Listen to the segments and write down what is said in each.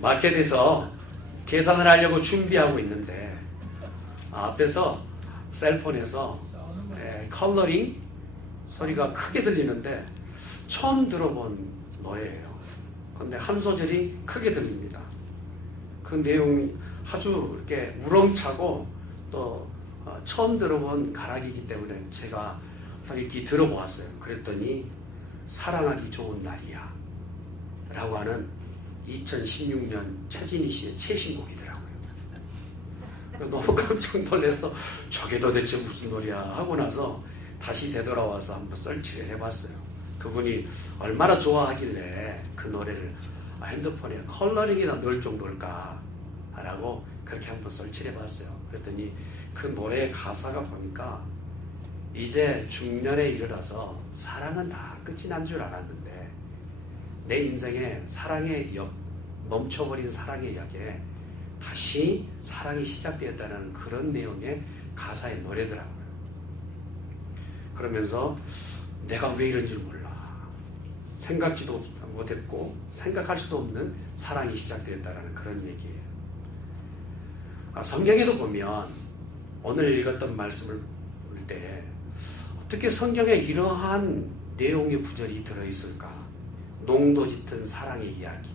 마켓에서 계산을 하려고 준비하고 있는데 앞에서 셀폰에서 컬러링 소리가 크게 들리는데 처음 들어본 노래예요. 근데 한 소절이 크게 들립니다. 그 내용이 아주 이렇게 우렁차고 또 처음 들어본 가락이기 때문에 제가 딱 이렇게 들어보았어요. 그랬더니 사랑하기 좋은 날이야 라고 하는 2016년 최진희 씨의 최신곡이더라고요. 너무 깜짝 놀라서 저게 도대체 무슨 노래야 하고 나서 다시 되돌아와서 한번 설치를 해봤어요. 그분이 얼마나 좋아하길래 그 노래를 핸드폰에 컬러링에다 넣을 정도일까 라고 그렇게 한번 설치를 해봤어요. 그랬더니 그 노래의 가사가 보니까 이제 중년에 이르러서 사랑은 다 끝이 난 줄 알았는데 내 인생에 멈춰버린 사랑의 이야기에 다시 사랑이 시작되었다는 그런 내용의 가사의 노래더라고요. 그러면서 내가 왜 이런 줄 몰라. 생각지도 못했고 생각할 수도 없는 사랑이 시작되었다는 그런 얘기예요. 성경에도 보면 오늘 읽었던 말씀을 볼 때 어떻게 성경에 이러한 내용의 구절이 들어있을까? 농도 짙은 사랑의 이야기.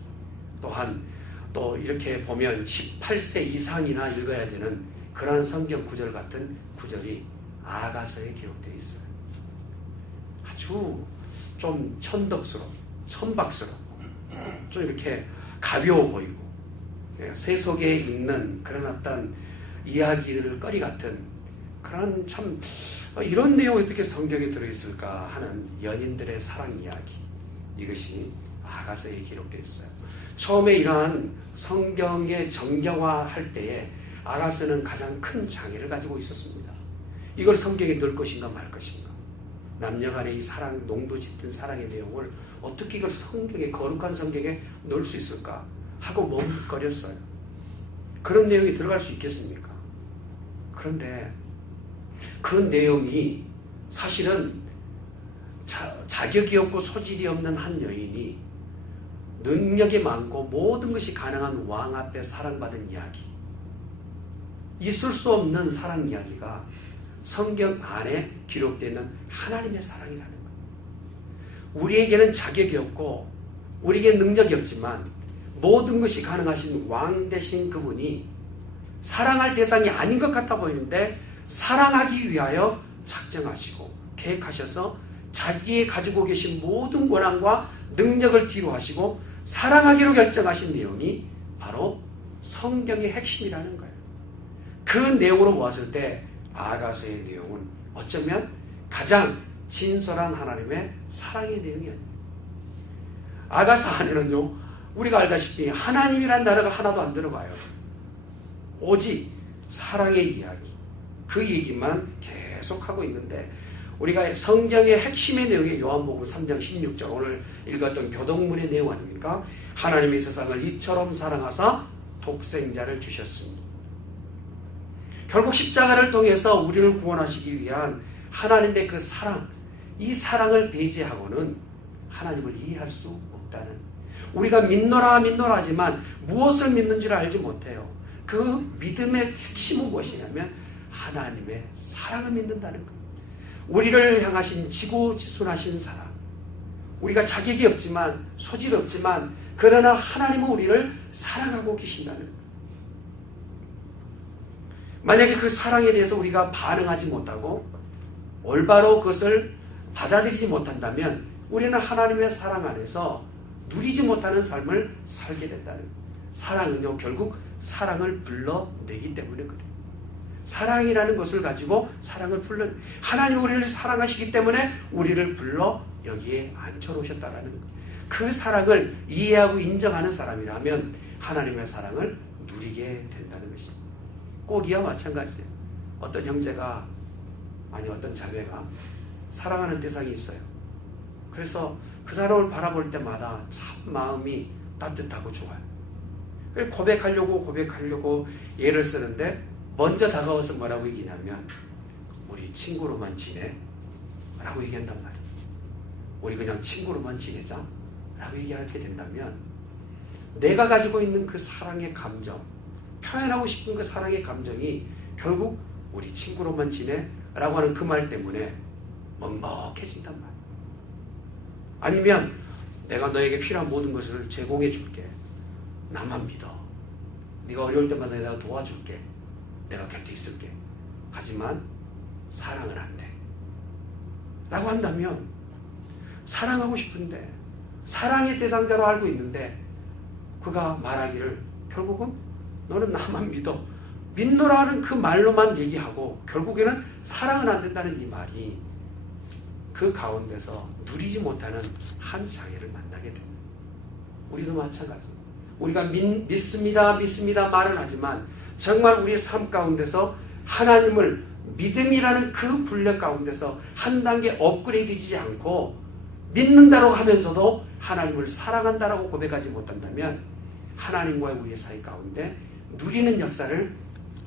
또한 또 이렇게 보면 18세 이상이나 읽어야 되는 그러한 성경 구절 같은 구절이 아가서에 기록되어 있어요. 아주 좀 천박스럽고 좀 이렇게 가벼워 보이고 새 속에 있는 그런 어떤 이야기들 거리 같은 그런 참 이런 내용이 어떻게 성경에 들어있을까 하는 연인들의 사랑 이야기, 이것이 아가서에 기록되어 있어요. 처음에 이러한 성경의 정경화할 때에 아가서는 가장 큰 장애를 가지고 있었습니다. 이걸 성경에 넣을 것인가 말 것인가, 남녀간의 이 사랑, 농도 짙은 사랑의 내용을 어떻게 이걸 성경에, 거룩한 성경에 넣을 수 있을까 하고 머뭇거렸어요. 그런 내용이 들어갈 수 있겠습니까? 그런데 그 내용이 사실은 자격이 없고 소질이 없는 한 여인이 능력이 많고 모든 것이 가능한 왕 앞에 사랑받은 이야기, 있을 수 없는 사랑 이야기가 성경 안에 기록되는 하나님의 사랑이라는 거예요. 우리에게는 자격이 없고 우리에게 능력이 없지만 모든 것이 가능하신 왕 되신 그분이 사랑할 대상이 아닌 것 같아 보이는데 사랑하기 위하여 작정하시고 계획하셔서 자기의 가지고 계신 모든 권한과 능력을 뒤로 하시고 사랑하기로 결정하신 내용이 바로 성경의 핵심이라는 거예요. 그 내용으로 보았을 때 아가서의 내용은 어쩌면 가장 진솔한 하나님의 사랑의 내용이 아닙니다. 아가서 안에는요, 우리가 알다시피 하나님이라는 단어가 하나도 안 들어가요. 오직 사랑의 이야기, 그 얘기만 계속하고 있는데, 우리가 성경의 핵심의 내용이 요한복음 3장 16절 오늘 읽었던 교동문의 내용 아닙니까? 하나님이 세상을 이처럼 사랑하사 독생자를 주셨습니다. 결국 십자가를 통해서 우리를 구원하시기 위한 하나님의 그 사랑, 이 사랑을 배제하고는 하나님을 이해할 수 없다는, 우리가 믿노라 하지만 무엇을 믿는지를 알지 못해요. 그 믿음의 핵심은 무엇이냐면 하나님의 사랑을 믿는다는 거예요. 우리를 향하신 지고지순하신 사랑, 우리가 자격이 없지만 소질이 없지만 그러나 하나님은 우리를 사랑하고 계신다는 거예요. 만약에 그 사랑에 대해서 우리가 반응하지 못하고 올바로 그것을 받아들이지 못한다면 우리는 하나님의 사랑 안에서 누리지 못하는 삶을 살게 된다는 거예요. 사랑은요, 결국 사랑을 불러내기 때문에 그래요. 사랑이라는 것을 가지고 사랑을 하나님 우리를 사랑하시기 때문에 우리를 불러 여기에 앉혀놓으셨다는 거예요. 그 사랑을 이해하고 인정하는 사람이라면 하나님의 사랑을 누리게 된다는 것입니다. 꼭 이와 마찬가지예요. 어떤 형제가 아니 어떤 자매가 사랑하는 대상이 있어요. 그래서 그 사람을 바라볼 때마다 참 마음이 따뜻하고 좋아요. 고백하려고 예를 쓰는데 먼저 다가와서 뭐라고 얘기냐면 우리 친구로만 지내? 라고 얘기한단 말이에요. 우리 그냥 친구로만 지내자? 라고 얘기하게 된다면 내가 가지고 있는 그 사랑의 감정, 표현하고 싶은 그 사랑의 감정이 결국 우리 친구로만 지내? 라고 하는 그 말 때문에 먹먹해진단 말이에요. 아니면 내가 너에게 필요한 모든 것을 제공해 줄게. 나만 믿어. 네가 어려울 때마다 내가 도와줄게. 내가 곁에 있을게. 하지만 사랑은 안 돼. 라고 한다면 사랑하고 싶은데 사랑의 대상자로 알고 있는데 그가 말하기를 결국은 너는 나만 믿어. 믿노라 하는 그 말로만 얘기하고 결국에는 사랑은 안 된다는 이 말이 그 가운데서 누리지 못하는 한 장애를 만나게 됩니다. 우리도 마찬가지입니다. 우리가 믿습니다 말은 하지만 정말 우리의 삶 가운데서 하나님을 믿음이라는 그 분력 가운데서 한 단계 업그레이드되지 않고 믿는다고 하면서도 하나님을 사랑한다라고 고백하지 못한다면 하나님과의 우리의 사이 가운데 누리는 역사를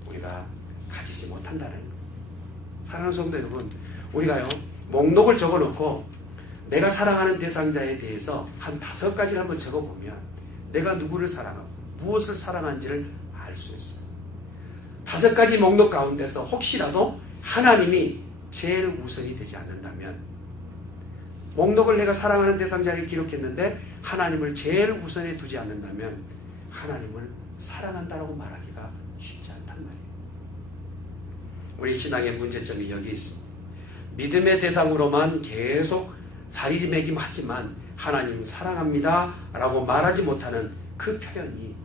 우리가 가지지 못한다는 거예요. 사랑하는 성도 여러분, 우리가요 목록을 적어놓고 내가 사랑하는 대상자에 대해서 한 5가지를 한번 적어보면 내가 누구를 사랑하고 무엇을 사랑하는지를 알 수 있어요. 5가지 목록 가운데서 혹시라도 하나님이 제일 우선이 되지 않는다면, 목록을 내가 사랑하는 대상자를 기록했는데 하나님을 제일 우선에 두지 않는다면 하나님을 사랑한다라고 말하기가 쉽지 않단 말이에요. 우리 신앙의 문제점이 여기 있습니다. 믿음의 대상으로만 계속 자리매김하지만 하나님 사랑합니다 라고 말하지 못하는 그 표현이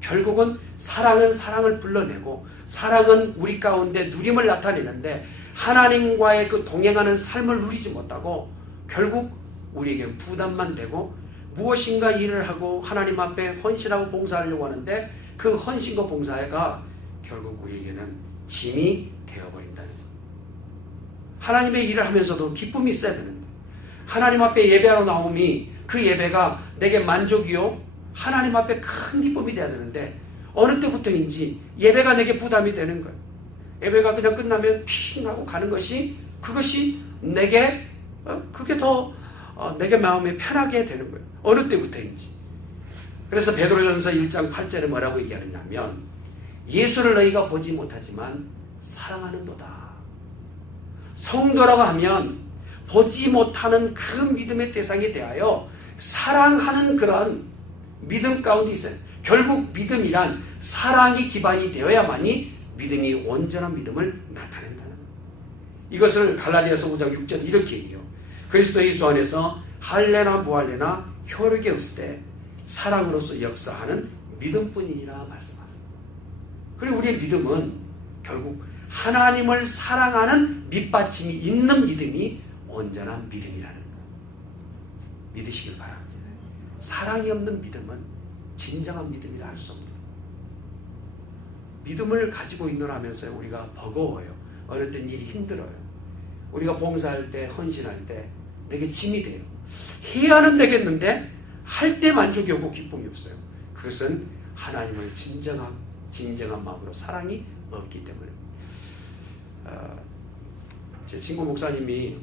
결국은 사랑은 사랑을 불러내고 사랑은 우리 가운데 누림을 나타내는데 하나님과의 그 동행하는 삶을 누리지 못하고 결국 우리에게 부담만 되고 무엇인가 일을 하고 하나님 앞에 헌신하고 봉사하려고 하는데 그 헌신과 봉사가 결국 우리에게는 짐이 되어버린다는 거예요. 하나님의 일을 하면서도 기쁨이 있어야 되는데 하나님 앞에 예배하러 나옴이 그 예배가 내게 만족이요 하나님 앞에 큰 기쁨이 돼야 되는데 어느 때부터인지 예배가 내게 부담이 되는 거예요. 예배가 그냥 끝나면 핑 하고 가는 것이 그것이 내게 그게 더 내게 마음이 편하게 되는 거예요. 어느 때부터인지. 그래서 베드로전서 1장 8절에 뭐라고 얘기하느냐면 예수를 너희가 보지 못하지만 사랑하는도다. 성도라고 하면 보지 못하는 그 믿음의 대상에 대하여 사랑하는 그런 믿음 가운데 있어요. 결국 믿음이란 사랑이 기반이 되어야만이 믿음이 온전한 믿음을 나타낸다는 거예요. 이것을 갈라디아서 5장 6절 이렇게 얘기해요. 그리스도 예수 안에서 할례나 무할례나 효력이 없을 때 사랑으로서 역사하는 믿음뿐이니라 말씀하세요. 그리고 우리의 믿음은 결국 하나님을 사랑하는 밑받침이 있는 믿음이 온전한 믿음이라는 거 믿으시길 바랍니다. 사랑이 없는 믿음은 진정한 믿음이라 할 수 없습니다. 믿음을 가지고 있노라면서 우리가 버거워요. 어느 땐 일이 힘들어요. 우리가 봉사할 때 헌신할 때 내게 짐이 돼요. 해야는 되겠는데 할 때 만족이 오고 기쁨이 없어요. 그것은 하나님을 진정한 마음으로 사랑이 없기 때문에. 제 친구 목사님이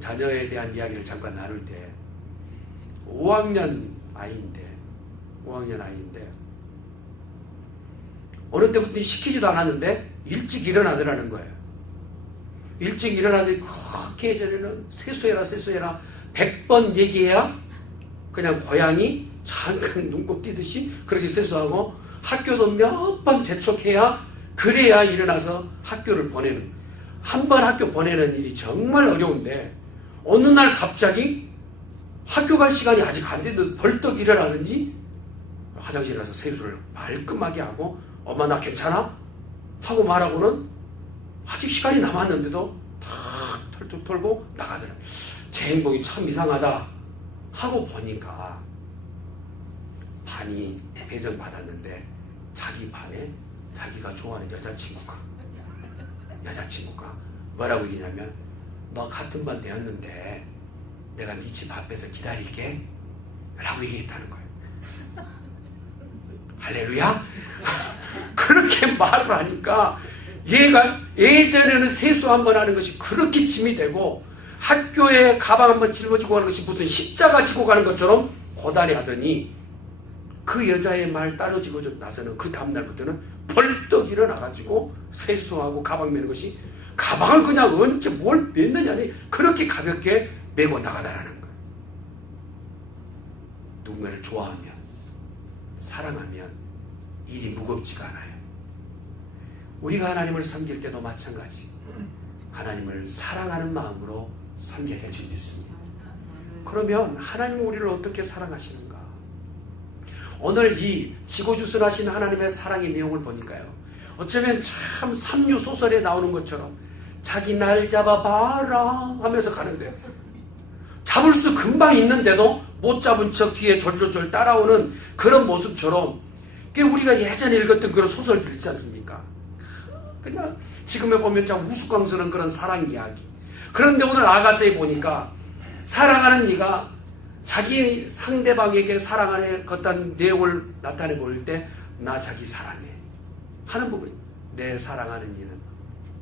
자녀에 대한 이야기를 잠깐 나눌 때 5학년 아이인데 어느 때부터 시키지도 않았는데 일찍 일어나더라는 거예요. 일찍 일어나더니 그렇게 예전에는 세수해라 100번 얘기해야 그냥 고양이 잠깐 눈곱 띄듯이 그렇게 세수하고 학교도 몇 번 재촉해야 그래야 일어나서 학교를 보내는, 한 번 학교 보내는 일이 정말 어려운데 어느 날 갑자기 학교 갈 시간이 아직 안 됐는데 벌떡 일어나든지 화장실에 가서 세수를 말끔하게 하고 엄마 나 괜찮아? 하고 말하고는 아직 시간이 남았는데도 탁 털털 털고 나가더라. 제 행동이 참 이상하다 하고 보니까 반이 배정 받았는데 자기 반에 자기가 좋아하는 여자친구가 뭐라고 얘기냐면 너 같은 반 되었는데 내가 네 집 앞에서 기다릴게 라고 얘기했다는 거예요. 할렐루야. 그렇게 말을 하니까 얘가 예전에는 세수 한번 하는 것이 그렇게 짐이 되고 학교에 가방 한번 짊어지고 가는 것이 무슨 십자가 지고 가는 것처럼 고단해 하더니 그 여자의 말 따라지고 나서는 그 다음날부터는 벌떡 일어나가지고 세수하고 가방 메는 것이, 가방을 그냥 언제 뭘 맸느냐니 그렇게 가볍게 메고 나가다라는 거예요. 누군가를 좋아하면, 사랑하면 일이 무겁지가 않아요. 우리가 하나님을 섬길 때도 마찬가지, 하나님을 사랑하는 마음으로 섬겨야 될 줄 믿습니다. 그러면 하나님은 우리를 어떻게 사랑하시는가? 오늘 이 지고주순하신 하나님의 사랑의 내용을 보니까요, 어쩌면 참 삼류 소설에 나오는 것처럼 자기 날 잡아봐라 하면서 가는데, 잡을 수 금방 있는데도 못 잡은 척 뒤에 졸졸졸 따라오는 그런 모습처럼, 우리가 예전에 읽었던 그런 소설들 있지 않습니까? 그냥 지금에 보면 참 우스꽝스러운 그런 사랑 이야기. 그런데 오늘 아가서에 보니까 사랑하는 이가 자기 상대방에게 사랑하는 어떤 내용을 나타내 보일 때, 나 자기 사랑해 하는 부분, 내 사랑하는 이는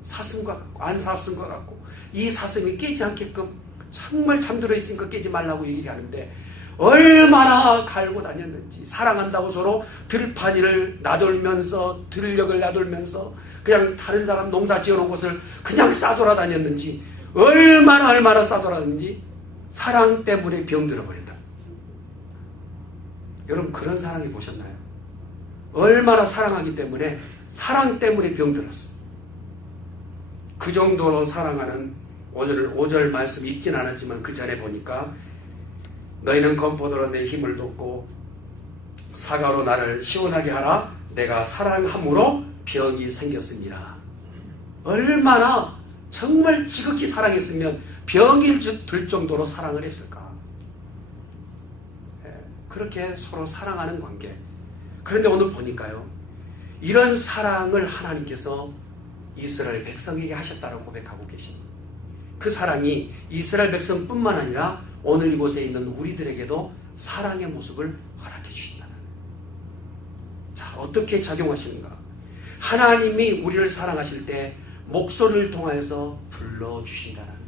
사슴과 같고 안사슴과 같고 이 사슴이 깨지 않게끔 정말 잠들어 있으니까 깨지 말라고 얘기하는데, 얼마나 갈고 다녔는지, 사랑한다고 서로 들판을 나돌면서, 들녘을 나돌면서 그냥 다른 사람 농사 지어놓은 곳을 그냥 싸돌아다녔는지, 얼마나 싸돌아다녔는지, 사랑 때문에 병들어 버린다. 여러분, 그런 사랑이 보셨나요? 얼마나 사랑하기 때문에, 사랑 때문에 병들었어. 그 정도로 사랑하는, 오늘 5절 말씀 읽진 않았지만 그 전에 보니까, 너희는 건포도로 내 힘을 돋고 사과로 나를 시원하게 하라. 내가 사랑함으로 병이 생겼습니다. 얼마나 정말 지극히 사랑했으면 병이 들 정도로 사랑을 했을까. 그렇게 서로 사랑하는 관계. 그런데 오늘 보니까요, 이런 사랑을 하나님께서 이스라엘 백성에게 하셨다고 고백하고 계십니다. 그 사랑이 이스라엘 백성뿐만 아니라 오늘 이곳에 있는 우리들에게도 사랑의 모습을 허락해 주신다는 거예요. 자, 어떻게 작용하시는가? 하나님이 우리를 사랑하실 때 목소리를 통하여서 불러주신다는 거예요.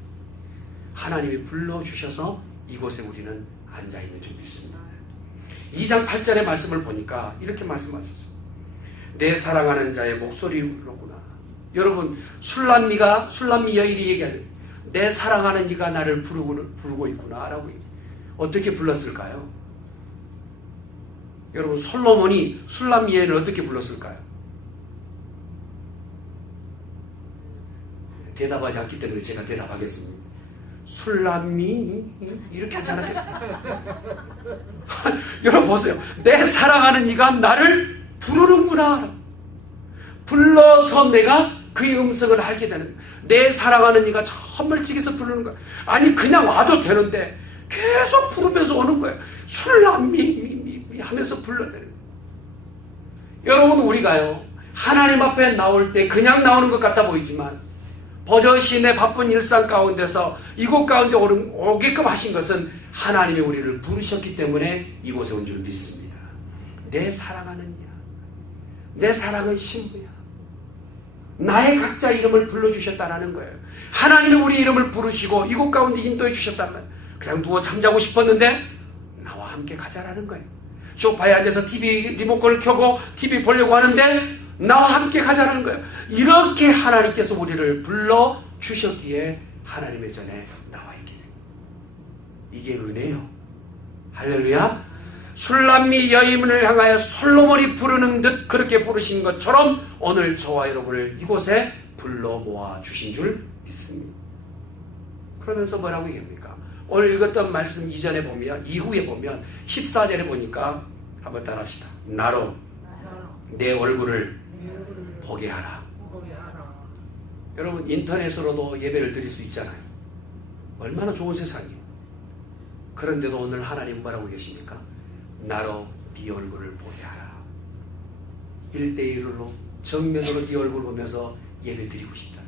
하나님이 불러주셔서 이곳에 우리는 앉아있는 줄 믿습니다. 2장 8절의 말씀을 보니까 이렇게 말씀하셨어요. 내 사랑하는 자의 목소리로구나. 여러분, 술람미 여인이 얘기하는, 내 사랑하는 이가 나를 부르고 있구나 라고 어떻게 불렀을까요? 여러분, 솔로몬이 술람미 여인을 어떻게 불렀을까요? 대답하지 않기 때문에 제가 대답하겠습니다. 술람미 이렇게 하지 않았겠습니까? 여러분 보세요. 내 사랑하는 이가 나를 부르는구나. 불러서 내가 그의 음성을 알게 되는 거예요. 내 사랑하는 이가 저 멀찍이서 부르는 거예요. 아니 그냥 와도 되는데 계속 부르면서 오는 거예요. 술람미 하면서 불러야 되는 거예요. 여러분, 우리가요, 하나님 앞에 나올 때 그냥 나오는 것 같아 보이지만 버젓이 내 바쁜 일상 가운데서 이곳 가운데 오게끔 하신 것은 하나님이 우리를 부르셨기 때문에 이곳에 온 줄 믿습니다. 내 사랑하는 야, 내 사랑은 신부야. 나의 각자 이름을 불러주셨다는 거예요. 하나님이 우리 이름을 부르시고 이곳 가운데 인도해 주셨다면, 그냥 누워 잠자고 싶었는데 나와 함께 가자라는 거예요. 소파에 앉아서 TV 리모컨을 켜고 TV 보려고 하는데 나와 함께 가자라는 거예요. 이렇게 하나님께서 우리를 불러주셨기에 하나님의 전에 나와 있게 됩니다. 이게 은혜요. 할렐루야. 술람미 여인을 향하여 솔로몬이 부르는 듯 그렇게 부르신 것처럼 오늘 저와 여러분을 이곳에 불러 모아 주신 줄 믿습니다. 그러면서 뭐라고 얘기합니까? 오늘 읽었던 말씀 이전에 보면, 이후에 보면 14절에 보니까 한번 따라합시다. 나로 내 얼굴을 보게 하라. 여러분, 인터넷으로도 예배를 드릴 수 있잖아요. 얼마나 좋은 세상이에요. 그런데도 오늘 하나님 뭐라고 계십니까? 나로 네 얼굴을 보게 하라. 1대1로 정면으로 네 얼굴 보면서 예배 드리고 싶다.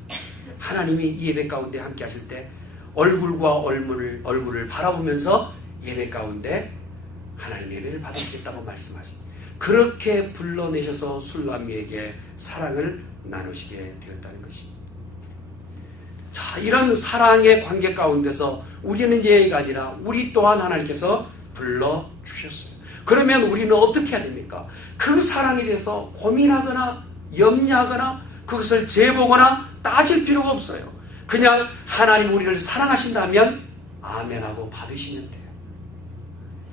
하나님이 이 예배 가운데 함께 하실 때 얼굴과 얼굴을 바라보면서 예배 가운데 하나님 예배를 받으시겠다고 말씀하십니다. 그렇게 불러내셔서 술람미에게 사랑을 나누시게 되었다는 것입니다. 자, 이런 사랑의 관계 가운데서 우리는 예의가 아니라 우리 또한 하나님께서 불러주셨어요. 그러면 우리는 어떻게 해야 됩니까? 그 사랑에 대해서 고민하거나 염려하거나 그것을 재보거나 따질 필요가 없어요. 그냥 하나님 우리를 사랑하신다면 아멘하고 받으시면 돼요.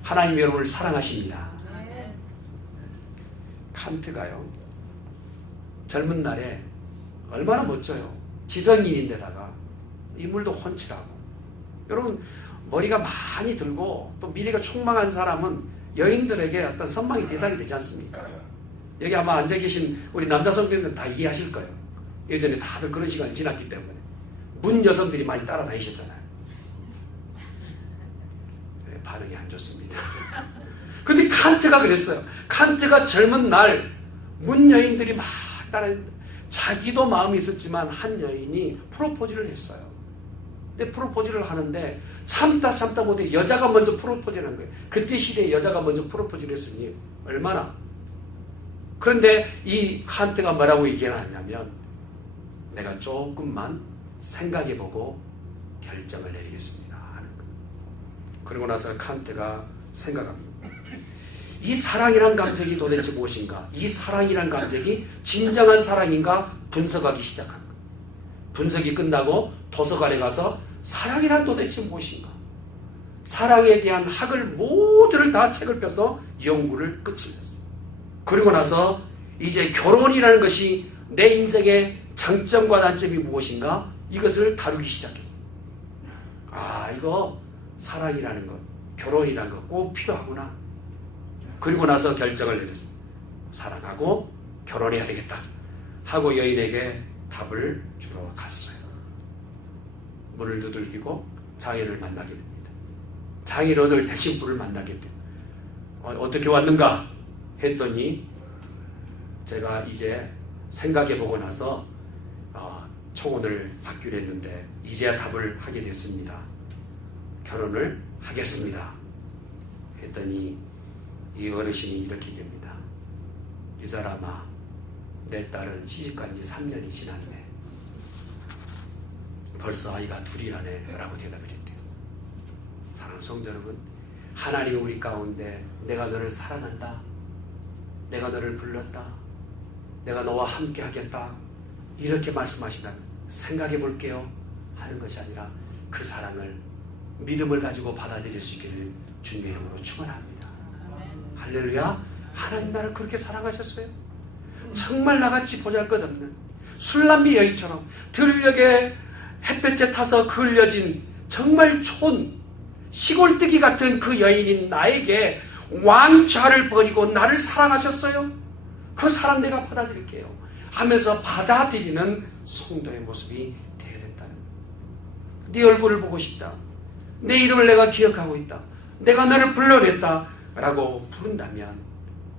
하나님 여러분을 사랑하십니다. 칸트가요, 젊은 날에 얼마나 멋져요. 지성인인데다가 인물도 훤칠하고. 여러분, 머리가 많이 들고 또 미래가 촉망한 사람은 여인들에게 어떤 선망의 대상이 되지 않습니까? 여기 아마 앉아 계신 우리 남자 성도님들은 다 이해하실 거예요. 예전에 다들 그런 시간이 지났기 때문에. 문 여성들이 많이 따라다니셨잖아요. 네, 반응이 안 좋습니다. 근데 칸트가 그랬어요. 칸트가 젊은 날 문 여인들이 막 따라했는데 자기도 마음이 있었지만 한 여인이 프로포즈를 했어요. 근데 프로포즈를 하는데 참다 못해 여자가 먼저 프로포즈를 한 거예요. 그때 시대에 여자가 먼저 프로포즈를 했으니 얼마나. 그런데 이 칸트가 뭐라고 얘기를 하냐면 내가 조금만 생각해보고 결정을 내리겠습니다 하는 거예요. 그러고 나서 칸트가 생각합니다. 이 사랑이란 감정이 도대체 무엇인가? 이 사랑이란 감정이 진정한 사랑인가? 분석하기 시작한 거예요. 분석이 끝나고 도서관에 가서 사랑이란 도대체 무엇인가? 사랑에 대한 학을 모두를 다 책을 펴서 연구를 끝을 냈어요. 그리고 나서 이제 결혼이라는 것이 내 인생의 장점과 단점이 무엇인가? 이것을 다루기 시작했어요. 아, 이거 사랑이라는 것, 결혼이라는 것 꼭 필요하구나. 그리고 나서 결정을 내렸어요. 사랑하고 결혼해야 되겠다 하고 여인에게 답을 주러 갔어요. 문을 두들기고 장인을 만나게 됩니다. 장인어른 대신부를 만나게 됩니다. 어떻게 왔는가 했더니 제가 이제 생각해보고 나서 청혼을 받기로 했는데 이제야 답을 하게 됐습니다. 결혼을 하겠습니다 했더니 이 어르신이 이렇게 얘기합니다. 이 사람아, 내 딸은 시집간 지 3년이 지났네. 벌써 아이가 둘이라네 라고 대답을 했대요. 사랑하는 성도 여러분, 하나님이 우리 가운데 내가 너를 사랑한다, 내가 너를 불렀다, 내가 너와 함께 하겠다 이렇게 말씀하신다면 생각해 볼게요 하는 것이 아니라 그 사랑을 믿음을 가지고 받아들일 수 있기를 주님의 이름으로 축원합니다. 할렐루야. 하나님 나를 그렇게 사랑하셨어요. 정말 나같이 보잘것없는 술람비 여인처럼 들녘에 햇볕에 타서 그을려진 정말 촌 시골뜨기 같은 그 여인인 나에게 왕좌를 버리고 나를 사랑하셨어요. 그 사랑 내가 받아들일게요 하면서 받아들이는 성도의 모습이 되어야 된다는 거예요. 네 얼굴을 보고 싶다, 내 이름을 내가 기억하고 있다, 내가 너를 불러냈다 라고 부른다면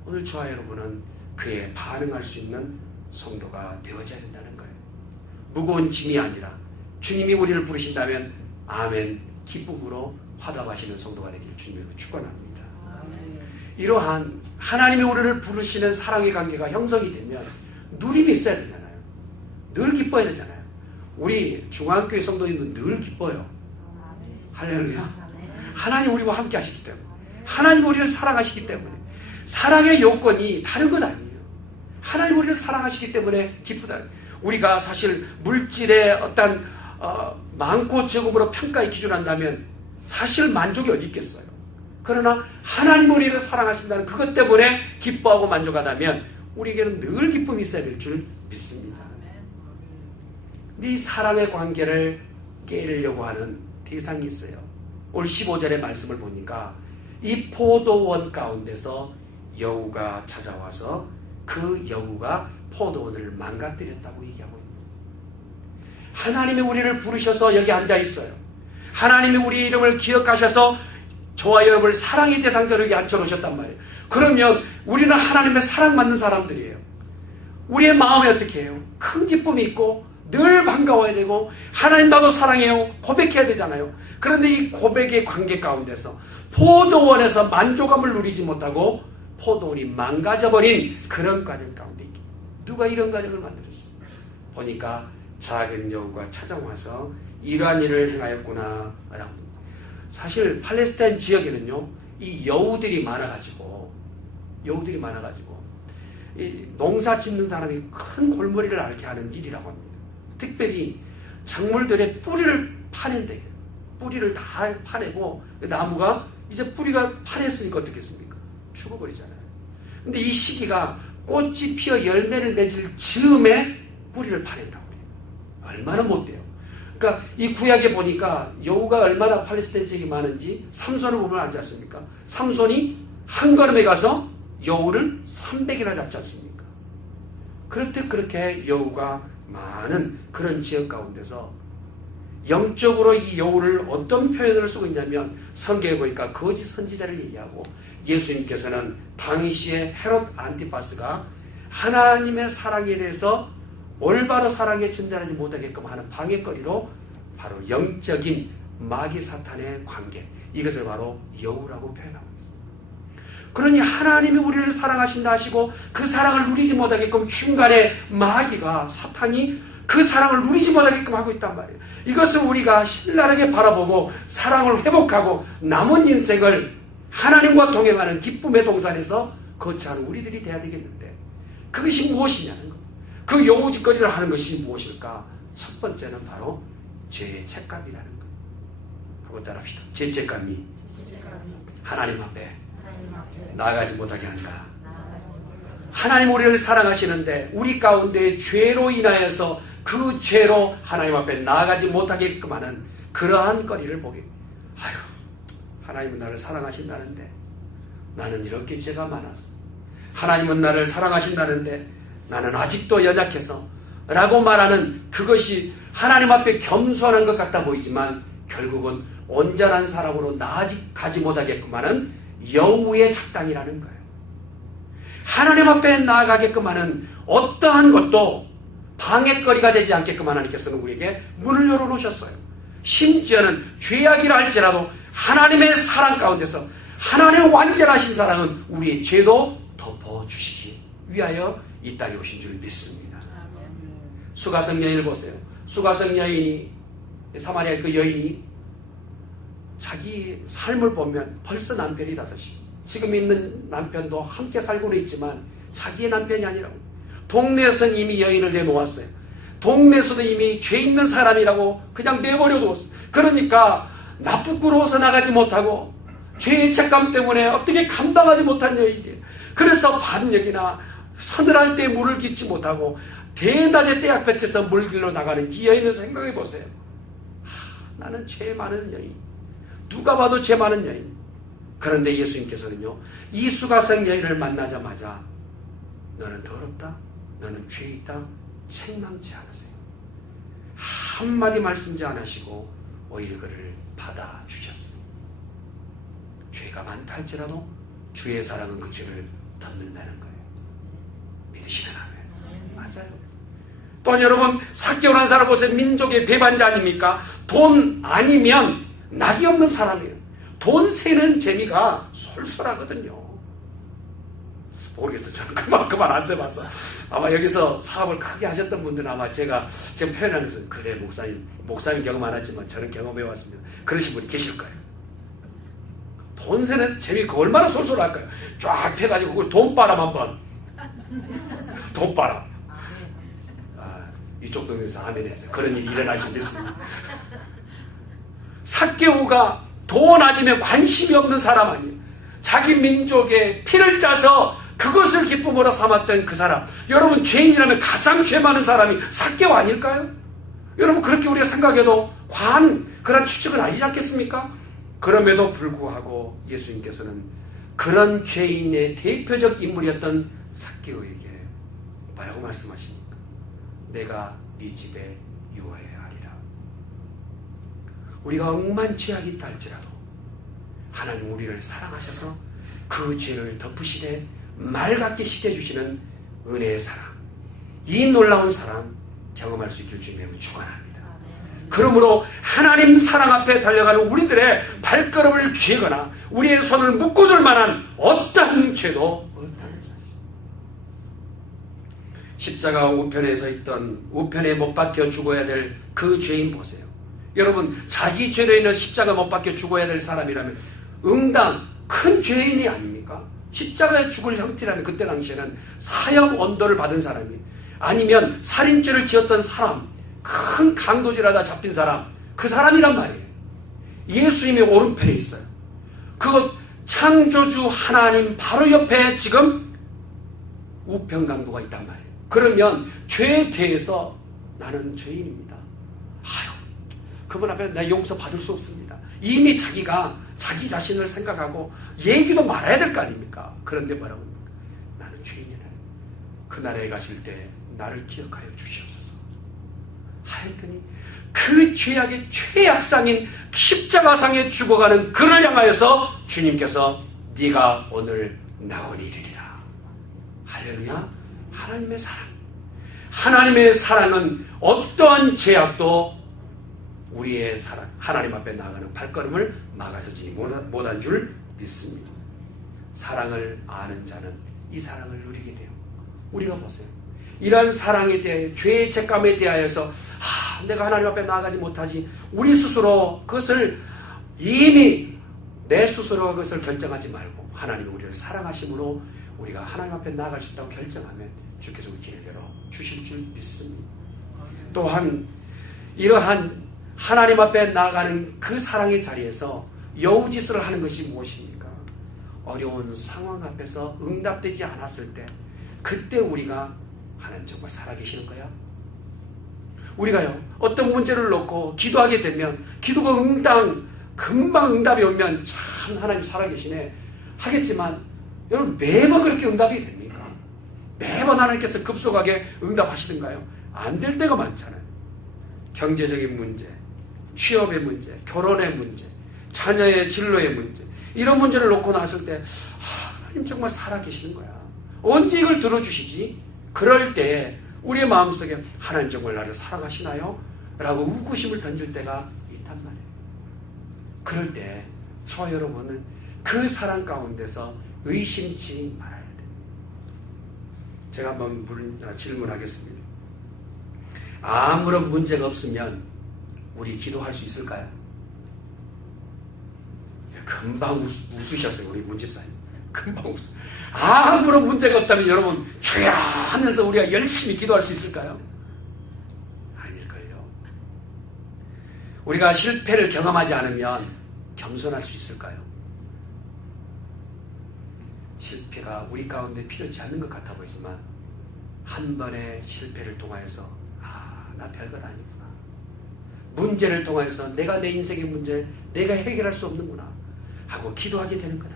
오늘 저와 여러분은 그에 반응할 수 있는 성도가 되어져야 된다는 거예요. 무거운 짐이 아니라 주님이 우리를 부르신다면 아멘 기쁨으로 화답하시는 성도가 되기를 주님으로 축원합니다. 이러한 하나님이 우리를 부르시는 사랑의 관계가 형성이 되면 누림이 있어야 되잖아요. 늘 기뻐야 되잖아요. 우리 중앙교회 성도님은 늘 기뻐요. 할렐루야. 하나님 우리와 함께 하시기 때문에, 하나님 우리를 사랑하시기 때문에, 사랑의 요건이 다른 것 아니에요. 하나님 우리를 사랑하시기 때문에 기쁘다. 우리가 사실 물질의 어떤 많고 적음으로 평가에 기준한다면 사실 만족이 어디 있겠어요. 그러나 하나님 우리를 사랑하신다는 그것 때문에 기뻐하고 만족하다면 우리에게는 늘 기쁨이 있어야 될 줄 믿습니다. 네 사랑의 관계를 깨려고 하는 대상이 있어요. 오늘 15절의 말씀을 보니까 이 포도원 가운데서 여우가 찾아와서 그 여우가 포도원을 망가뜨렸다고 얘기하고 있습니다. 하나님이 우리를 부르셔서 여기 앉아 있어요. 하나님이 우리 이름을 기억하셔서 저와 여러분을 사랑의 대상자로 여기 앉혀놓으셨단 말이에요. 그러면 우리는 하나님의 사랑받는 사람들이에요. 우리의 마음이 어떻게 해요? 큰 기쁨이 있고 늘 반가워야 되고 하나님 나도 사랑해요 고백해야 되잖아요. 그런데 이 고백의 관계 가운데서 포도원에서 만족감을 누리지 못하고 포도원이 망가져버린 그런 과정 가운데 있기. 누가 이런 과정을 만들었어요? 보니까 작은 여우가 찾아와서 이러한 일을 행하였구나 라고. 사실 팔레스타인 지역에는요 이 여우들이 많아가지고 이 농사 짓는 사람이 큰 골머리를 앓게 하는 일이라고 합니다. 특별히 작물들의 뿌리를 파낸대. 뿌리를 다 파내고 나무가 이제 뿌리가 파냈으니까 어떻겠습니까? 죽어버리잖아요. 근데 이 시기가 꽃이 피어 열매를 맺을 즈음에 뿌리를 파낸다고 그래요. 얼마나 못돼요. 그러니까 이 구약에 보니까 여우가 얼마나 팔레스타인 지역이 많은지 삼손을 보면 알지 않습니까? 삼손이 한 걸음에 가서 여우를 300이나 잡지 않습니까? 그렇듯 그렇게 여우가 많은 그런 지역 가운데서 영적으로 이 여우를 어떤 표현을 쓰고 있냐면 성경에 보니까 거짓 선지자를 얘기하고 예수님께서는 당시에 헤롯 안티파스가 하나님의 사랑에 대해서 올바로 사랑에 전달하지 못하게끔 하는 방해거리로 바로 영적인 마귀 사탄의 관계, 이것을 바로 여우라고 표현하고 있습니다. 그러니 하나님이 우리를 사랑하신다 하시고 그 사랑을 누리지 못하게끔 중간에 마귀가 사탄이 그 사랑을 누리지 못하게끔 하고 있단 말이에요. 이것을 우리가 신랄하게 바라보고 사랑을 회복하고 남은 인생을 하나님과 동행하는 기쁨의 동산에서 거처하는 우리들이 돼야 되겠는데 그것이 무엇이냐는 것. 그 여우짓거리를 하는 것이 무엇일까? 첫 번째는 바로 죄의 책감이라는 것. 하고 따라합시다. 죄의 책감이 하나님 앞에 나아가지 못하게 한다. 하나님 우리를 사랑하시는데 우리 가운데 죄로 인하여서 그 죄로 하나님 앞에 나아가지 못하게끔 하는 그러한 거리를 보게. 아유, 하나님은 나를 사랑하신다는데 나는 이렇게 죄가 많았어. 하나님은 나를 사랑하신다는데 나는 아직도 연약해서 라고 말하는 그것이 하나님 앞에 겸손한 것 같아 보이지만 결국은 온전한 사람으로 나아가지 못하게끔 하는 여우의 착당이라는 거예요. 하나님 앞에 나아가게끔 하는 어떠한 것도 방해거리가 되지 않게끔 하나님께서는 우리에게 문을 열어놓으셨어요. 심지어는 죄악이라 할지라도 하나님의 사랑 가운데서 하나님의 완전하신 사랑은 우리의 죄도 덮어주시기 위하여 이 땅에 오신 줄 믿습니다. 수가성 여인을 보세요. 수가성 여인이, 사마리아 그 여인이 자기 삶을 보면 벌써 남편이 5이, 지금 있는 남편도 함께 살고는 있지만 자기의 남편이 아니라고. 동네에서는 이미 여인을 내놓았어요. 동네에서도 이미 죄 있는 사람이라고 그냥 내버려 두었어요. 그러니까 나 부끄러워서 나가지 못하고 죄의 책감 때문에 어떻게 감당하지 못한 여인이에요. 그래서 밤녘이나 서늘할 때 물을 깃지 못하고 대낮에 떼약볕에서 물길로 나가는 이 여인을 생각해 보세요. 나는 죄 많은 여인, 누가 봐도 죄 많은 여인. 그런데 예수님께서는요, 이 수가성 여인을 만나자마자 너는 더럽다, 너는 죄 있다, 책망치 않으세요. 한마디 말씀지 않으시고 오히려 그를 받아주셨어요. 죄가 많다 할지라도 주의 사랑은 그 죄를 덮는다는 거예요. 믿으시면 아멘. 맞아요. 또 여러분, 삭개오라는 사람 보세요. 민족의 배반자 아닙니까? 돈 아니면 낙이 없는 사람이에요. 돈 세는 재미가 솔솔하거든요. 모르겠어요. 저는 그만 안 써봤어. 아마 여기서 사업을 크게 하셨던 분들은 아마 제가 지금 표현하면서 그래 목사님 경험 안 했지만 저는 경험해왔습니다. 그러신 분이 계실 거예요. 돈 세는 재미 그 얼마나 솔솔할까요? 쫙 펴가지고 그걸 돈바람 한번. 돈바람. 이쪽 동네에서 아멘 했어요. 그런 일이 일어날 줄 믿습니다. 삭개오가 돈 아니면 관심이 없는 사람 아니에요. 자기 민족의 피를 짜서 그것을 기쁨으로 삼았던 그 사람. 여러분, 죄인이라면 가장 죄 많은 사람이 삭개오 아닐까요? 여러분, 그렇게 우리가 생각해도 과한 그런 추측은 아니지 않겠습니까? 그럼에도 불구하고 예수님께서는 그런 죄인의 대표적 인물이었던 삭개오에게 뭐라고 말씀하십니까? 내가 네 집에 유하여야 하리라. 우리가 억만 죄악이 있다 할지라도 하나님 우리를 사랑하셔서 그 죄를 덮으시되 맑게 씻겨주시는 은혜의 사랑, 이 놀라운 사랑 경험할 수 있길 주님의 축원합니다. 그러므로 하나님 사랑 앞에 달려가는 우리들의 발걸음을 쥐거나 우리의 손을 묶어둘 만한 어떤 죄도 없다는 사실. 십자가 우편에서 있던, 우편에 못 박혀 죽어야 될 그 죄인 보세요. 여러분, 자기 죄로 인해 십자가 못 박혀 죽어야 될 사람이라면 응당 큰 죄인이 아닙니까? 십자가에 죽을 형태라면 그때 당시에는 사형 언도를 받은 사람이, 아니면 살인죄를 지었던 사람, 큰 강도질하다 잡힌 사람, 그 사람이란 말이에요. 예수님의 오른편에 있어요. 그것 창조주 하나님 바로 옆에 지금 우편강도가 있단 말이에요. 그러면 죄에 대해서 나는 죄인입니다. 아유, 그분 앞에 나 용서받을 수 없습니다. 이미 자기가 자기 자신을 생각하고 얘기도 말아야 될 거 아닙니까? 그런데 뭐라고 합니까? 나는 죄인이네. 그날에 가실 때 나를 기억하여 주시옵소서 하였더니 그 죄악의 최악상인 십자가상에 죽어가는 그를 향하여서 주님께서 네가 오늘 나오니 이르리라. 할렐루야. 하나님의 사랑, 하나님의 사랑은 어떠한 죄악도 우리의 사랑, 하나님 앞에 나아가는 발걸음을 막아서지 못한 줄 믿습니다. 사랑을 아는 자는 이 사랑을 누리게 돼요. 우리가 보세요. 이러한 사랑에 대해, 죄의 책감에 대하여서 내가 하나님 앞에 나아가지 못하지, 우리 스스로 그것을 이미 내 스스로 그것을 결정하지 말고 하나님이 우리를 사랑하심으로 우리가 하나님 앞에 나아갈 수 있다고 결정하면 주께서 우리 길을 열어 주실 줄 믿습니다. 또한 이러한 하나님 앞에 나아가는 그 사랑의 자리에서 여우짓을 하는 것이 무엇입니까? 어려운 상황 앞에서 응답되지 않았을 때, 그때 우리가 하나님 정말 살아계시는 거야? 우리가요, 어떤 문제를 놓고 기도하게 되면 기도가 금방 응답이 오면 참 하나님 살아계시네 하겠지만, 여러분 매번 그렇게 응답이 됩니까? 매번 하나님께서 급속하게 응답하시던가요? 안 될 때가 많잖아요. 경제적인 문제, 취업의 문제, 결혼의 문제, 자녀의 진로의 문제, 이런 문제를 놓고 나왔을 때 하나님 정말 살아계시는 거야. 언제 이걸 들어주시지? 그럴 때 우리의 마음속에 하나님 정말 나를 사랑하시나요? 라고 의구심을 던질 때가 있단 말이에요. 그럴 때 저와 여러분은 그 사랑 가운데서 의심치 말아야 돼요. 제가 한번 질문하겠습니다. 아무런 문제가 없으면 우리 기도할 수 있을까요? 금방 웃으셨어요, 우리 문집사님. 금방 웃으셨어요. 아무런 문제가 없다면 여러분 주야 하면서 우리가 열심히 기도할 수 있을까요? 아닐걸요. 우리가 실패를 경험하지 않으면 겸손할 수 있을까요? 실패가 우리 가운데 필요치 않는 것 같아 보이지만 한 번의 실패를 통하여서 나 별것 아니구나, 문제를 통해서 내가 내 인생의 문제 내가 해결할 수 없는구나 하고 기도하게 되는 거다.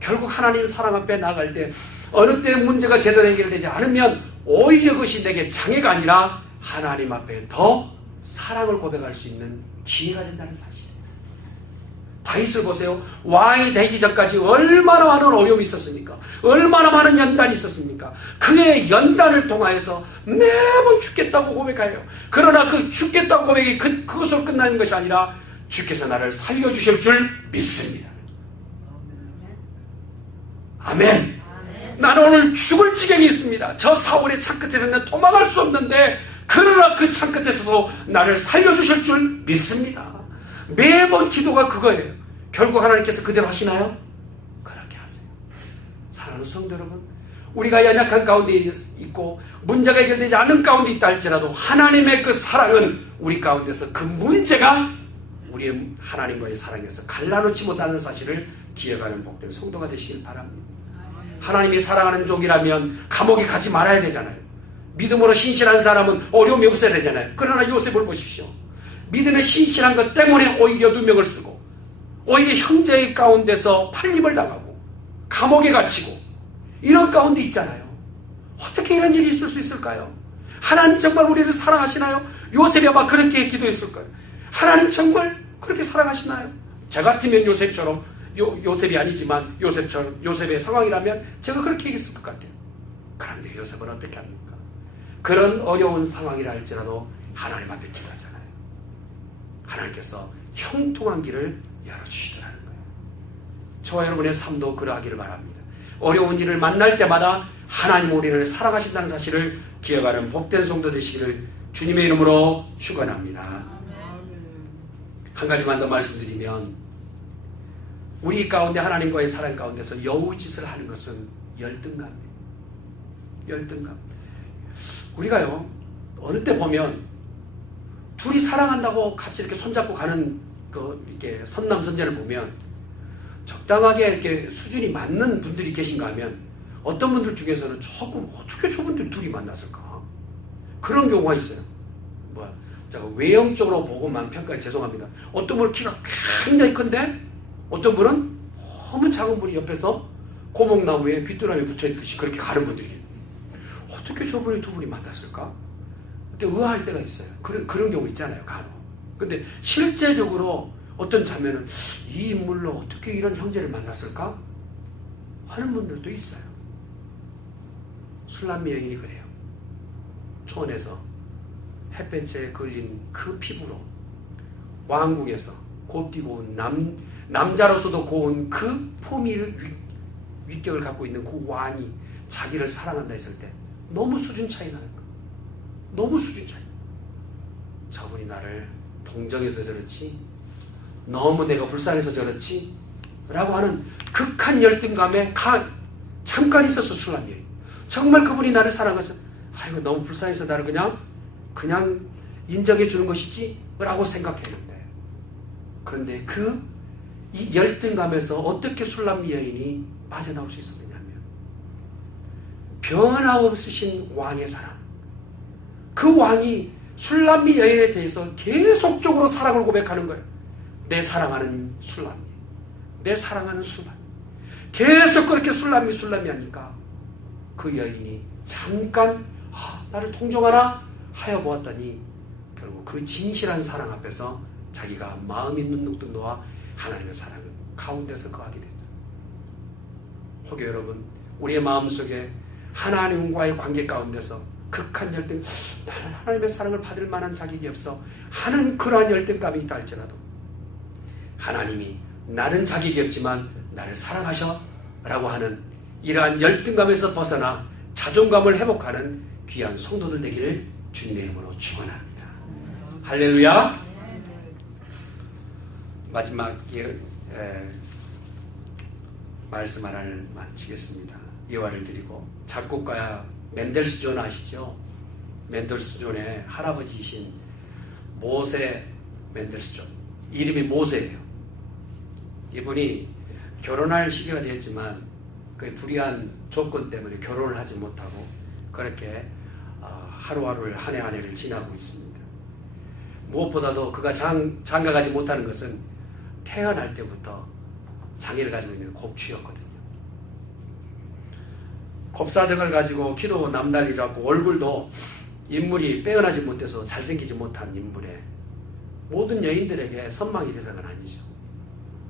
결국 하나님 사랑 앞에 나갈 때 어느 때 문제가 제대로 해결되지 않으면 오히려 그것이 내게 장애가 아니라 하나님 앞에 더 사랑을 고백할 수 있는 기회가 된다는 사실이에요. 다윗을 보세요. 왕이 되기 전까지 얼마나 많은 어려움이 있었습니까? 얼마나 많은 연단이 있었습니까? 그의 연단을 통하여서 매번 죽겠다고 고백해요. 그러나 그 죽겠다고 고백이 그것으로 끝나는 것이 아니라 주께서 나를 살려주실 줄 믿습니다. 아멘. 나는 오늘 죽을 지경이 있습니다. 저 사울의 창끝에서는 도망갈 수 없는데 그러나 그 창끝에서도 나를 살려주실 줄 믿습니다. 매번 기도가 그거예요. 결국 하나님께서 그대로 하시나요? 그렇게 하세요. 사랑하는 성도 여러분, 우리가 연약한 가운데 있고 문제가 해결되지 않은 가운데 있다 할지라도 하나님의 그 사랑은 우리 가운데서 그 문제가 우리의 하나님과의 사랑에서 갈라놓지 못하는 사실을 기억하는 복된 성도가 되시길 바랍니다. 하나님이 사랑하는 종이라면 감옥에 가지 말아야 되잖아요. 믿음으로 신실한 사람은 어려움이 없어야 되잖아요. 그러나 요셉을 보십시오. 믿음에 신실한 것 때문에 오히려 누명을 쓰고 오히려 형제의 가운데서 팔림을 당하고 감옥에 갇히고 이런 가운데 있잖아요. 어떻게 이런 일이 있을 수 있을까요? 하나님 정말 우리를 사랑하시나요? 요셉이 아마 그렇게 기도했을 거예요. 하나님 정말 그렇게 사랑하시나요? 저 같으면 요셉처럼, 요셉이 아니지만 요셉의 상황이라면 제가 그렇게 얘기했을 것 같아요. 그런데 요셉은 어떻게 합니까? 그런 어려운 상황이라 할지라도 하나님 앞에 기도하잖아요. 하나님께서 형통한 길을 열어주시더라는 거예요. 저와 여러분의 삶도 그러하기를 바랍니다. 어려운 일을 만날 때마다 하나님 우리를 사랑하신다는 사실을 기억하는 복된 성도 되시기를 주님의 이름으로 축원합니다. 한 가지만 더 말씀드리면 우리 가운데 하나님과의 사랑 가운데서 여우짓을 하는 것은 열등감이에요. 열등감. 우리가요, 어느 때 보면 둘이 사랑한다고 같이 이렇게 손잡고 가는 이렇게 선남선녀를 보면 적당하게 이렇게 수준이 맞는 분들이 계신가 하면 어떤 분들 중에서는 조금 어떻게 저분들 둘이 만났을까? 그런 경우가 있어요. 제가 외형적으로 보고만 평가해 죄송합니다. 어떤 분은 키가 굉장히 큰데 어떤 분은 너무 작은 분이 옆에서 고목나무에 귀뚜라미 붙여있듯이 그렇게 가는 분들이 있어요. 어떻게 저분이 두 분이 만났을까? 그때 의아할 때가 있어요. 그런 경우 있잖아요, 간혹. 근데 실제적으로 어떤 자매는 이 인물로 어떻게 이런 형제를 만났을까? 하는 분들도 있어요. 술람미 여인이 그래요. 초원에서 햇볕에 걸린 그 피부로 왕궁에서 곱디고 온 남자로서도 고운 그 품위를 위격을 갖고 있는 그 왕이 자기를 사랑한다 했을 때 너무 수준 차이 나는 거야. 너무 수준 차이. 저분이 나를 동정해서 저렇지, 너무 내가 불쌍해서 저렇지 라고 하는 극한 열등감에 잠깐 있었어. 술람미 여인. 정말 그분이 나를 사랑해서 아이고 너무 불쌍해서 나를 그냥 인정해 주는 것이지 라고 생각했는데, 그런데 이 열등감에서 어떻게 술람미 여인이 빠져나올 수 있었느냐면 변함없으신 왕의 사랑, 그 왕이 술람미 여인에 대해서 계속적으로 사랑을 고백하는 거예요. 내 사랑하는 술람미, 내 사랑하는 술람미. 계속 그렇게 술람미 하니까 그 여인이 잠깐 나를 통정하나 하여 보았더니 결국 그 진실한 사랑 앞에서 자기가 마음이 눈독도 놓아 하나님의 사랑을 가운데서 거하게 된다. 혹여 여러분, 우리의 마음속에 하나님과의 관계 가운데서 극한 열등, 나는 하나님의 사랑을 받을 만한 자격이 없어 하는 그러한 열등감이 있다 할지라도 하나님이 나는 자격이 없지만 나를 사랑하셔 라고 하는 이러한 열등감에서 벗어나 자존감을 회복하는 귀한 성도들 되기를 주님의 이름으로 축원합니다. 할렐루야. 마지막 말씀 하나를 마치겠습니다. 예화를 드리고, 작곡가 맨델스존 아시죠? 맨델스존의 할아버지이신 모세 맨델스존, 이름이 모세예요. 이분이 결혼할 시기가 되었지만 그 불의한 조건 때문에 결혼을 하지 못하고 그렇게 하루하루를 한 해 한 해를 지나고 있습니다. 무엇보다도 그가 장가가지 못하는 것은 태어날 때부터 장애를 가지고 있는 곱추였거든요. 곱사등을 가지고 키도 남달리 작고 얼굴도 인물이 빼어나지 못해서 잘생기지 못한 인물에 모든 여인들에게 선망의 대상은 아니죠.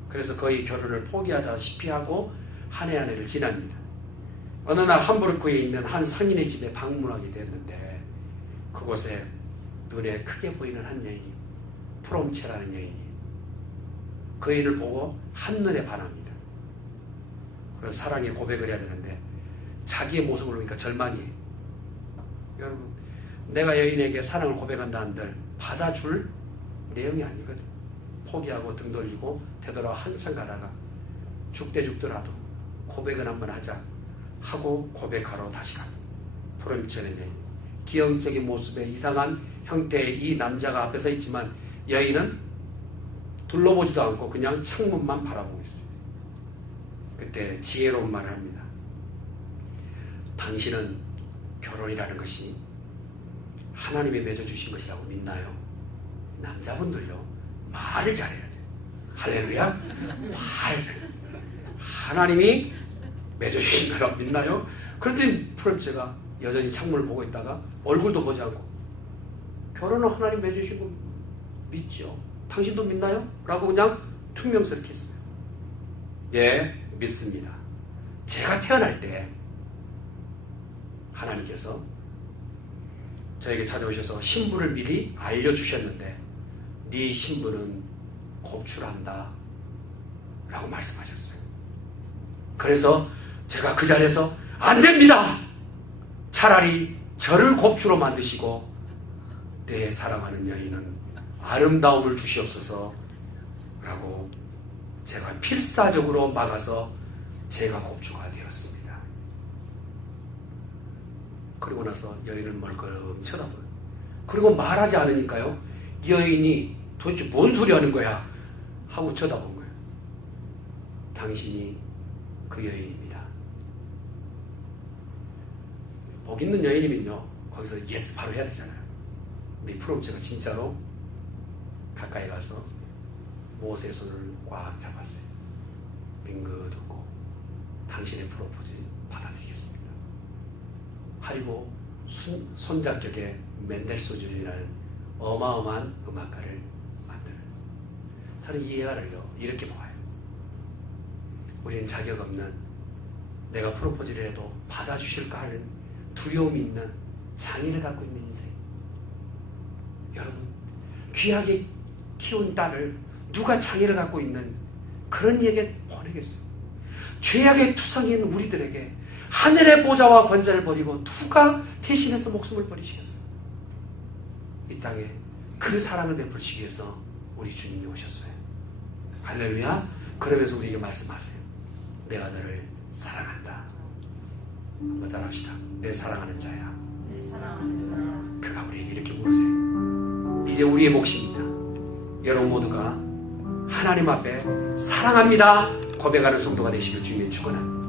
그래서 거의 결혼을 포기하다시피 하고 한 해 한 해를 지납니다. 어느 날 함부르크에 있는 한 상인의 집에 방문하게 됐는데 그곳에 눈에 크게 보이는 한 여인이, 프롬체라는 여인이 그 여인을 보고 한눈에 반합니다. 그래서 사랑의 고백을 해야 되는데 자기의 모습을 보니까 절망이에요. 여러분, 내가 여인에게 사랑을 고백한다 한들 받아줄 내용이 아니거든. 포기하고 등 돌리고 되돌아 한참 가다가 죽더라도 고백은 한번 하자 하고 고백하러 다시 갑니다. 프롬체는 여인, 기형적인 모습의 이상한 형태의 이 남자가 앞에 서 있지만 여인은 둘러보지도 않고 그냥 창문만 바라보고 있어요. 그때 지혜로운 말을 합니다. 당신은 결혼이라는 것이 하나님이 맺어주신 것이라고 믿나요? 남자분들요, 말을 잘해야 돼요. 할렐루야? 말을 잘해야 돼요. 하나님이 맺어주신 거라고 믿나요? 그랬더니 프롬체가 여전히 창문을 보고 있다가 얼굴도 보지 않고, 결혼은 하나님 맺으신 거 믿죠? 당신도 믿나요? 라고 그냥 퉁명스럽게 했어요. 예, 믿습니다. 제가 태어날 때 하나님께서 저에게 찾아오셔서 신부를 미리 알려주셨는데 네 신부는 곱추란다 라고 말씀하셨어요. 그래서 제가 그 자리에서 안 됩니다! 차라리 저를 곱추로 만드시고 내 사랑하는 여인은 아름다움을 주시옵소서 라고 제가 필사적으로 막아서 제가 공주가 되었습니다. 그리고 나서 여인을 멀거름 쳐다보요. 그리고 말하지 않으니까요. 여인이 도대체 뭔 소리 하는 거야? 하고 쳐다본 거예요. 당신이 그 여인입니다. 복 있는 여인이면요. 거기서 예스 바로 해야 되잖아요. 프롬 제가 진짜로 가까이 가서 모세의 손을 꽉 잡았어요. 빙긋 웃고 당신의 프로포즈 받아들이겠습니다. 하리고 손작격의 멘델소준이라는 어마어마한 음악가를 만들어요. 저는 이 예화를요 이렇게 보아요. 우리는 자격 없는 내가 프로포즈를 해도 받아주실까 하는 두려움이 있는 장애를 갖고 있는 인생. 여러분, 귀하게 키운 딸을 누가 장애를 갖고 있는 그런 이에게 보내겠어요? 죄악의 투성인 우리들에게 하늘의 보좌와 권세를 버리고 누가 대신해서 목숨을 버리시겠어요? 이 땅에 그 사랑을 베풀시기 위해서 우리 주님이 오셨어요. 할렐루야. 그러면서 우리에게 말씀하세요. 내가 너를 사랑한다. 한번 따라합시다. 내 사랑하는 자야. 내 사랑하는 자야. 그가 우리에게 이렇게 물으세요. 이제 우리의 몫입니다. 여러분 모두가 하나님 앞에 사랑합니다 고백하는 성도가 되시길 주님의 축원합니다.